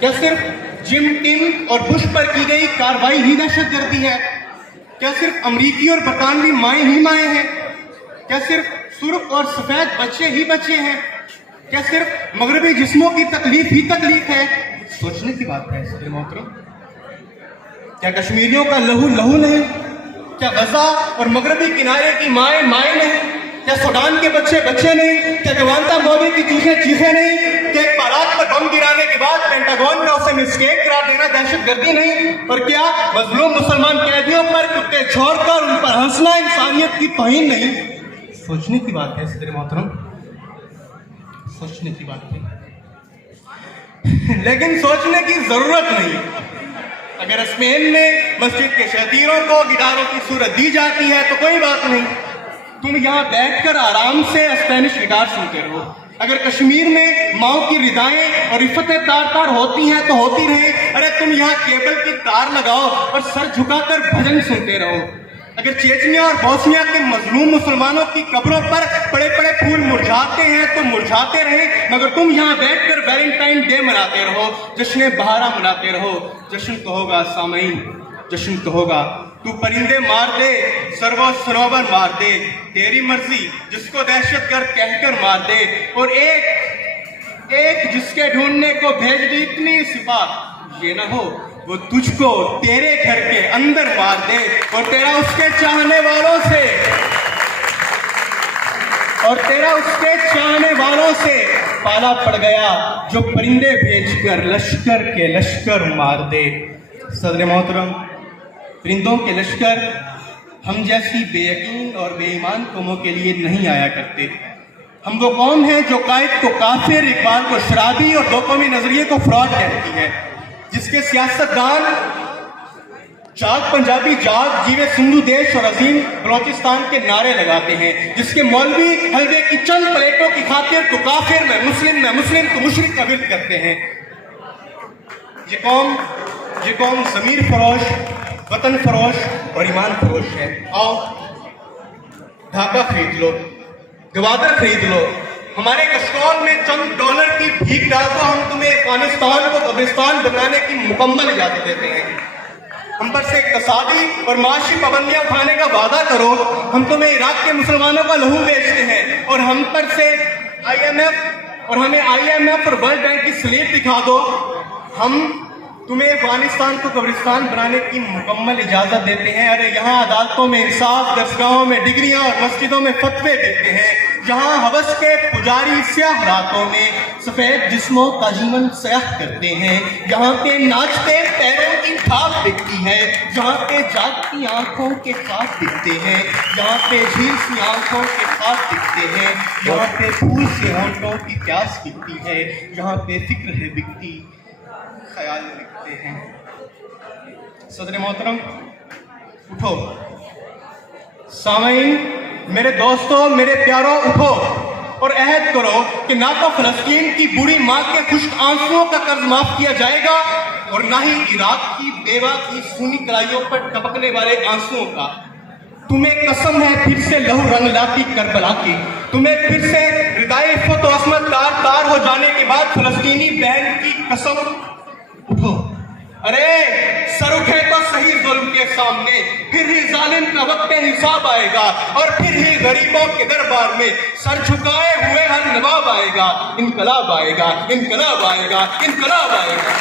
کیا صرف جم ٹم اور بش پر کی گئی کارروائی ہی دہشت گردی ہے؟ کیا صرف امریکی اور برطانوی مائیں ہی مائیں ہیں؟ کیا صرف سرخ اور سفید بچے ہی بچے ہیں؟ کیا صرف مغربی جسموں کی تکلیف ہی تکلیف ہے؟ سوچنے کی بات ہے صدر محترم۔ کیا کشمیریوں کا لہو لہو نہیں؟ کیا غزہ اور مغربی کنارے کی مائیں مائیں نہیں؟ کیا سوڈان کے بچے بچے نہیں؟ کیا گوانتانامو کی چیخیں چیخیں نہیں؟ کیا ایک بارات پر بم گرانے کے بعد پینٹاگون کا اسے مسٹیک قرار دینا دہشت گردی نہیں؟ اور کیا مظلوم مسلمان قیدیوں پر کتے چھوڑ کر ان پر ہنسنا انسانیت کی توہین نہیں؟ سوچنے کی بات ہے صدر محترم، سوچنے کی بات ہے، لیکن سوچنے کی ضرورت نہیں۔ اگر اسپین میں مسجد کے شتیروں کو گٹاروں کی صورت دی جاتی ہے تو کوئی بات نہیں، تم یہاں بیٹھ کر آرام سے اسپینش گٹار سنتے رہو۔ اگر کشمیر میں ماؤں کی ردائیں اور عفتیں تار تار ہوتی ہیں تو ہوتی رہیں، ارے تم یہاں کیبل کی تار لگاؤ اور سر جھکا کر بھجن سنتے رہو۔ اگر چیچنیا اور بوسنیا کے مظلوم مسلمانوں کی قبروں پر بڑے بڑے پھول مرجھاتے ہیں تو مرجھاتے رہیں، مگر تم یہاں بیٹھ کر ویلنٹائن ڈے مناتے رہو، جشن بہارا مناتے رہو۔ جشن تو ہوگا سامعین، جشن تو ہوگا۔ تو پرندے مار دے، سرو و سنوبر مار دے، تیری مرضی، جس کو دہشت گرد کہہ کر مار دے، اور ایک جس کے ڈھونڈنے کو بھیج دی اتنی سپاہ، یہ نہ ہو وہ تجھ کو تیرے گھر کے اندر مار دے، اور تیرا اس کے چاہنے والوں سے پالا پڑ گیا جو پرندے بھیج کر لشکر کے لشکر مار دے۔ صدر محترم، پرندوں کے لشکر ہم جیسی بے یقین اور بے ایمان قوموں کے لیے نہیں آیا کرتے۔ ہم وہ قوم ہیں جو قائد کو کافر، اقبال کو شرابی اور دو قومی نظریے کو فراڈ کہتی ہے، جس کے سیاستدان جاگ پنجابی جاگ، جیوے سندھو دیش اور عظیم بلوچستان کے نعرے لگاتے ہیں، جس کے مولوی حلوے کی چند پلیٹوں کی خاطر تو کافر میں مسلم تو مشرک کا ورد کرتے ہیں۔ یہ قوم ضمیر فروش، وطن فروش اور ایمان فروش ہے۔ آؤ ڈھاکہ خرید لو، گوادر خرید لو، ہمارے کشکول میں چند ڈالر کی بھیک ڈال دو، ہم تمہیں افغانستان کو قبرستان بنانے کی مکمل اجازت دیتے ہیں۔ ہم پر سے اقتصادی اور معاشی پابندیاں اٹھانے کا وعدہ کرو، ہم تمہیں عراق کے مسلمانوں کا لہو بیچتے ہیں، اور ہم پر سے ہمیں آئی ایم ایف اور ورلڈ بینک کی سلیپ دکھا دو، ہم تمہیں افغانستان کو قبرستان بنانے کی مکمل اجازت دیتے ہیں۔ ارے یہاں عدالتوں میں انصاف، درسگاہوں میں ڈگریاں اور مسجدوں میں فتوے دیتے ہیں، جہاں ہوس کے پجاری سیاہ راتوں میں سفید جسموں کا جیون سیاہ کرتے ہیں، جہاں پہ ناچتے پیروں کی کھاپ دکھتی ہے، جہاں پہ جاگتی آنکھوں کے خواب دکھتے ہیں، جہاں پہ جھیل سی آنکھوں کے خواب دکھتے ہیں، جہاں پہ پھول سے ہونٹوں کی پیاس دکھتی ہے، جہاں پہ فکر ہے بکتی، خیال لکھتے ہیں۔ صدر محترم، اٹھو۔ سامعین، میرے دوستوں، میرے پیاروں، اٹھو اور عہد کرو کہ نہ تو فلسطین کی بوڑھی ماں کے خشک آنسوؤں کا قرض معاف کیا جائے گا، اور نہ ہی عراق کی بیوہ کی خونی کلائیوں پر ٹپکنے والے آنسوؤں کا۔ تمہیں قسم ہے پھر سے لہو رنگ لاتی کربلا کی، تمہیں پھر سے ردائے عفت و عصمت تار تار ہو جانے کے بعد فلسطینی بہن کی قسم۔ اٹھو، ارے سر اٹھے تو صحیح ظلم کے سامنے، پھر ہی ظالم کا وقت حساب آئے گا، اور پھر ہی غریبوں کے دربار میں سر جھکائے ہوئے ہر نواب آئے گا۔ انقلاب آئے گا، انقلاب آئے گا، انقلاب آئے گا۔